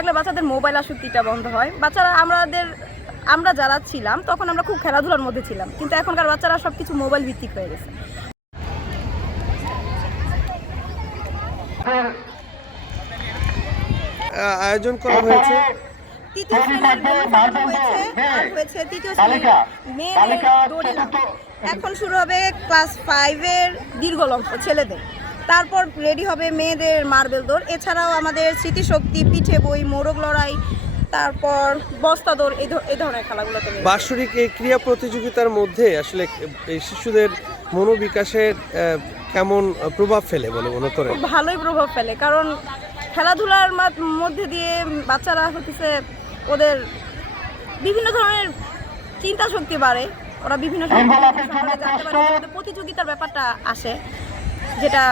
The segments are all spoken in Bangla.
থাকলে বাচ্চাদের মোবাইল আসক্তিটা বন্ধ হয়। বাচ্চারা আমরা যারা ছিলাম তখন আমরা খুব খেলাধুলার মধ্যে ছিলাম, কিন্তু এখনকার বাচ্চারা সব কিছু মোবাইল ভিত্তিক হয়ে গেছে। আয়োজন করা হয়েছে তৃতীয় শ্রেণীর জন্য সাজানো হয়েছে, আর হয়েছে তৃতীয় শ্রেণীর মেয়েদের দৌড়ে নাম। এখন শুরু হবে ক্লাস 5-এর দীর্ঘলম্ব ছেলেদের, তারপর রেডি হবে মেয়েদের মার্বেল দৌড়। এছাড়াও আমাদের স্মৃতিশক্তি, পিঠে বই, মোরগ লড়াই, তারপর বস্তা দৌড়, এই ধরনের খেলাগুলো। বাৎসরিক এই ক্রীড়া প্রতিযোগিতার মধ্যে আসলে এই শিশুদের মনোবিকাশের কেমন প্রভাব ফেলে বলে মনে করেন? ভালোই প্রভাব ফেলে, কারণ খেলাধুলার মধ্যে দিয়ে বাচ্চারা হচ্ছে ওদের বিভিন্ন ধরনের চিন্তা শক্তি বাড়ে, ওরা বিভিন্ন প্রতিযোগিতার ব্যাপারটা আসে, যেটা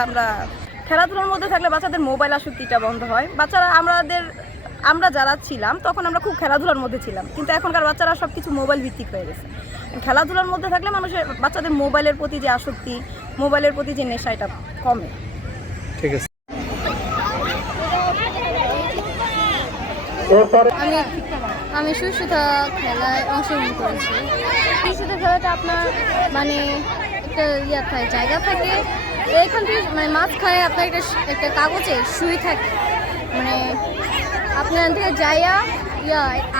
খেলাধুলার মধ্যে থাকলে বাচ্চাদের মোবাইল আসক্তিটা বন্ধ হয়। বাচ্চারা আমরা যারা ছিলাম তখন আমরা খুব খেলাধুলার মধ্যে ছিলাম, কিন্তু এখনকার বাচ্চারা সব কিছু মোবাইল ভিত্তিক হয়ে গেছে। খেলাধুলার মধ্যে থাকলে বাচ্চাদের মোবাইলের প্রতি যে আসক্তি, মোবাইলের প্রতি যে নেশা, এটা কমে। ঠিক আছে। আমি সুস্থতা খেলায় অংশগ্রহণ করেছি। সুস্থতা খেলাটা আপনার মানে একটা জায়গা থাকে, এইখান থেকে মানে মাঝখানে আপনার একটা কাগজে সুই থাকে, মানে আপনার থেকে যাইয়া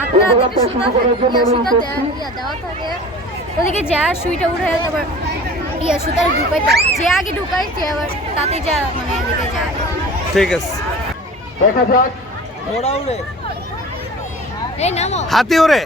আপনার সুতা দেওয়া থাকে, ওদিকে যা সুইটা উঠে তারপর সুতার ঢুকাইতে যে আগে ঢুকাই সে আবার তাতে যা মানে এদিকে যায়। ঠিক আছে, দেখা যাক ওড়া উড়ে এই নামো হাতি ওড়ে।